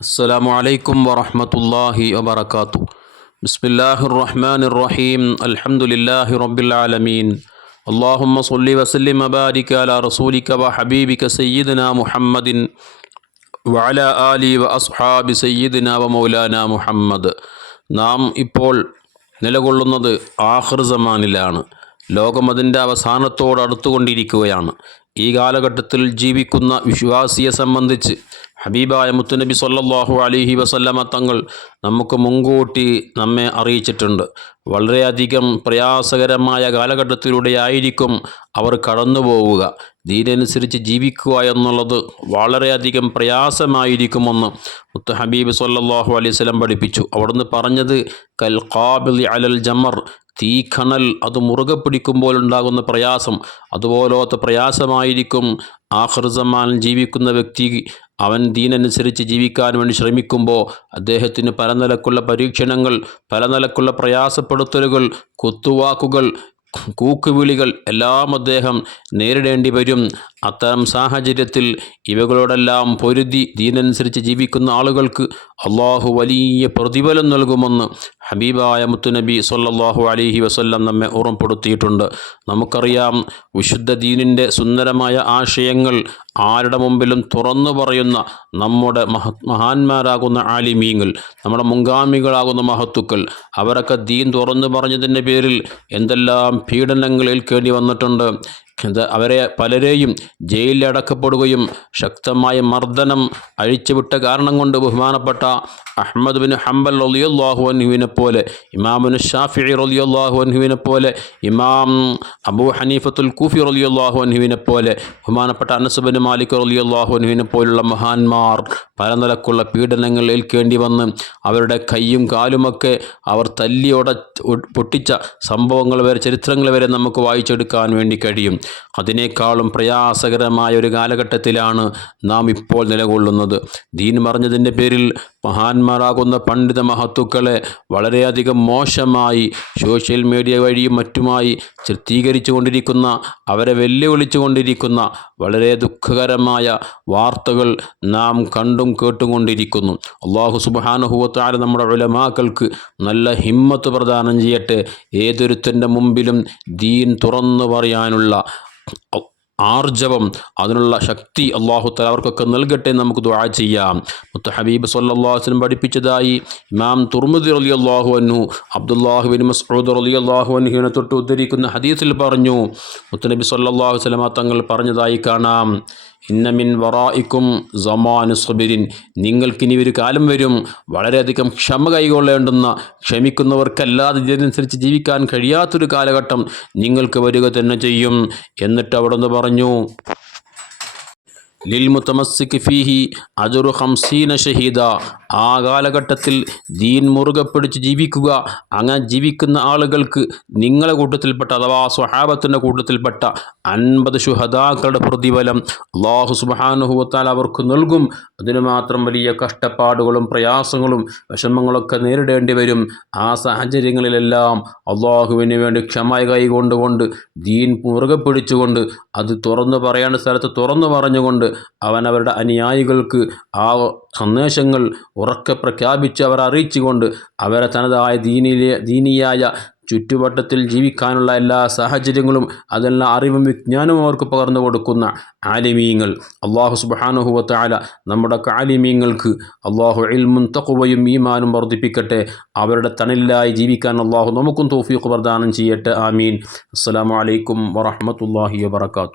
السلام عليكم ورحمة الله وبركاته بسم الله الرحمن الرحيم الحمد لله رب العالمين اللهم صل وسلم وبارك على رسولك وحبيبك سيدنا محمد وعلى آله وأصحاب سيدنا ومولانا മുഹമ്മദ് നാം ഇപ്പോൾ നിലകൊള്ളുന്നത് ആഖിർ സമാനിലാണ് ലോകം അതിൻ്റെ അവസാനത്തോട് അടുത്തുകൊണ്ടിരിക്കുകയാണ് ഈ കാലഘട്ടത്തിൽ ജീവിക്കുന്ന വിശ്വാസിയെ സംബന്ധിച്ച് ഹബീബായ മുത്തുനബി സല്ലാഹു അലിഹി വസല്ലമ തങ്ങൾ നമുക്ക് മുൻകൂട്ടി നമ്മെ അറിയിച്ചിട്ടുണ്ട്. വളരെയധികം പ്രയാസകരമായ കാലഘട്ടത്തിലൂടെയായിരിക്കും അവർ കടന്നു പോവുക ദീനനുസരിച്ച് ജീവിക്കുക എന്നുള്ളത് വളരെയധികം പ്രയാസമായിരിക്കുമെന്ന് മുത്ത് ഹബീബ് സല്ലാഹു അലൈഹി സ്വലം പഠിപ്പിച്ചു. അവിടുന്ന് പറഞ്ഞത് കൽ ഖാബിൽ അലൽ ജമർ തീക്കണൽ അത് മുറുകെ പിടിക്കുമ്പോൾ ഉണ്ടാകുന്ന പ്രയാസം. അതുപോലത്തെ പ്രയാസമായിരിക്കും ആഹൃസമാൻ ജീവിക്കുന്ന വ്യക്തി അവൻ ദീനനുസരിച്ച് ജീവിക്കാൻ വേണ്ടി ശ്രമിക്കുമ്പോൾ അദ്ദേഹത്തിന് പല നിലക്കുള്ള പരീക്ഷണങ്ങൾ പല നിലക്കുള്ള പ്രയാസപ്പെടുത്തലുകൾ കുത്തുവാക്കുകൾ കൂക്കുവിളികൾ എല്ലാം അദ്ദേഹം നേരിടേണ്ടി വരും. അത്തരം സാഹചര്യത്തിൽ ഇവകളോടെല്ലാം പൊരുതി ദീനനുസരിച്ച് ജീവിക്കുന്ന ആളുകൾക്ക് അള്ളാഹു വലിയ പ്രതിഫലം നൽകുമെന്ന് ഹബീബായ മുത്തുനബി സൊല്ലാഹു അലൈഹി വസല്ലം നമ്മെ ഓർമ്മപ്പെടുത്തിയിട്ടുണ്ട്. നമുക്കറിയാം വിശുദ്ധ ദീനിന്റെ സുന്ദരമായ ആശയങ്ങൾ ആരുടെ മുമ്പിലും തുറന്നു പറയുന്ന നമ്മുടെ മഹ മഹാന്മാരാകുന്ന ആലിമീങ്ങൾ നമ്മുടെ മുൻഗാമികളാകുന്ന മഹത്തുക്കൾ അവരൊക്കെ ദീൻ തുറന്നു പറഞ്ഞതിന്റെ പേരിൽ എന്തെല്ലാം പീഡനങ്ങൾ ഏൽക്കേണ്ടി വന്നിട്ടുണ്ട്. അവരെ പലരെയും ജയിലിൽ അടക്കപ്പെടുകയും ശക്തമായ മർദ്ദനം അഴിച്ചുവിട്ട കാരണം കൊണ്ട് ബഹുമാനപ്പെട്ട അഹമ്മദ് ബിൻ ഹംബൽ റലിയല്ലാഹു അൻഹുവിനെ പോലെ ഇമാമുൻ ഷാഫി റലിയുല്ലാഹു അൻഹുവിനെ പോലെ ഇമാം അബൂ ഹനീഫത്തുൽ കൂഫി റലിയുല്ലാഹു അൻഹുവിനെ പോലെ ബഹുമാനപ്പെട്ട അനസുബിൻ മാലിക് റലിയുല്ലാഹു അൻഹുവിനെ പോലുള്ള മഹാന്മാർ പല നിലക്കുള്ള പീഡനങ്ങൾ ഏൽക്കേണ്ടി വന്ന് അവരുടെ കൈയും കാലുമൊക്കെ അവർ തല്ലിയോട പൊട്ടിച്ച സംഭവങ്ങൾ വരെ ചരിത്രങ്ങൾ വരെ നമുക്ക് വായിച്ചെടുക്കാൻ വേണ്ടി കഴിയും. അതിനേക്കാളും പ്രയാസകരമായ ഒരു കാലഘട്ടത്തിലാണ് നാം ഇപ്പോൾ നിലകൊള്ളുന്നത്. ദീൻ മറിഞ്ഞതിന്റെ പേരിൽ മഹാന്മാരാകുന്ന പണ്ഡിത മഹത്തുക്കളെ വളരെയധികം മോശമായി സോഷ്യൽ മീഡിയ വഴിയും മറ്റുമായി ചിത്രീകരിച്ചു കൊണ്ടിരിക്കുന്ന അവരെ വെല്ലുവിളിച്ചു കൊണ്ടിരിക്കുന്ന വളരെ ദുഃഖകരമായ വാർത്തകൾ നാം കണ്ടും കേട്ടുകൊണ്ടിരിക്കുന്നു. അള്ളാഹു സുബാനുഭവത്താൽ നമ്മുടെ ഉലമാക്കൾക്ക് നല്ല ഹിമ്മത്ത് പ്രദാനം ചെയ്യട്ടെ. ഏതൊരുത്തന്റെ മുമ്പിലും ദീൻ തുറന്നു പറയാനുള്ള ആർജവം അതിനുള്ള ശക്തി അള്ളാഹു തല അവർക്കൊക്കെ നൽകട്ടെ നമുക്ക് ദുആ ചെയ്യാം. മുത്ത ഹബീബ് സല്ലാഹുസ്ലം പഠിപ്പിച്ചതായി ഇമാം തുർമുദി അലി അള്ളാഹു അന്നു അബ്ദുല്ലാഹുബിൻ മസ്ഊദ് അലി അള്ളാഹു അന്നുവിനെ തൊട്ട് ഉദ്ധരിക്കുന്ന ഹദീസിൽ പറഞ്ഞു മുത്തനബി സല്ലാഹു വസ്ലമ തങ്ങൾ പറഞ്ഞതായി കാണാം. ഇന്നമിൻ വറായിക്കും സമാനു സുബിരിൻ. നിങ്ങൾക്കിനി ഒരു കാലം വരും വളരെയധികം ക്ഷമ കൈകൊള്ളേണ്ടുന്ന ക്ഷമിക്കുന്നവർക്കല്ലാതെ ഇതിനനുസരിച്ച് ജീവിക്കാൻ കഴിയാത്തൊരു കാലഘട്ടം നിങ്ങൾക്ക് വരിക തന്നെ ചെയ്യും. എന്നിട്ട് അവിടെ നിന്ന് പറഞ്ഞു ലിൽ മുത്തമസ്സിക്ക് ഫീഹി അജുറു ഹംസീന ഷഹീദ. ആ കാലഘട്ടത്തിൽ ദീൻ മുറുകെ പിടിച്ച് ജീവിക്കുക അങ്ങനെ ജീവിക്കുന്ന ആളുകൾക്ക് നിങ്ങളെ കൂട്ടത്തിൽപ്പെട്ട അഥവാ സ്വഹാബത്തിന്റെ കൂട്ടത്തിൽപ്പെട്ട അൻപത് ശുഹദാക്കളുടെ പ്രതിഫലം അള്ളാഹു സുബാനുഹുവത്താൽ അവർക്ക് നൽകും. അതിന് മാത്രം വലിയ കഷ്ടപ്പാടുകളും പ്രയാസങ്ങളും വിഷമങ്ങളൊക്കെ നേരിടേണ്ടി വരും. ആ സാഹചര്യങ്ങളിലെല്ലാം അള്ളാഹുവിന് വേണ്ടി ക്ഷമ കൈകൊണ്ടുകൊണ്ട് ദീൻ മുറുകെ പിടിച്ചുകൊണ്ട് അത് തുറന്നു പറയേണ്ട സ്ഥലത്ത് തുറന്നു പറഞ്ഞുകൊണ്ട് അവൻ അവരുടെ അനുയായികൾക്ക് ആ സന്ദേശങ്ങൾ ഉറക്കെ പ്രഖ്യാപിച്ച് അവർ അറിയിച്ചുകൊണ്ട് അവരെ തനതായ ദീനിലെ ദീനിയായ ചുറ്റുവട്ടത്തിൽ ജീവിക്കാനുള്ള എല്ലാ സാഹചര്യങ്ങളും അതെല്ലാം അറിവും വിജ്ഞാനവും അവർക്ക് പകർന്നു കൊടുക്കുന്ന ആലിമീങ്ങൾ. അള്ളാഹു സുബാനുഹുവത്തായ നമ്മുടെ ആലിമീങ്ങൾക്ക് അള്ളാഹു ഇൽമും തക്കുവയും ഈമാനും വർദ്ധിപ്പിക്കട്ടെ. അവരുടെ തണലിലായി ജീവിക്കാൻ അള്ളാഹു നമുക്കും തോഫീഖ് പ്രദാനം ചെയ്യട്ടെ. ആമീൻ. അസ്സാം വലൈക്കും വറഹമത്തല്ലാഹി വാത്തു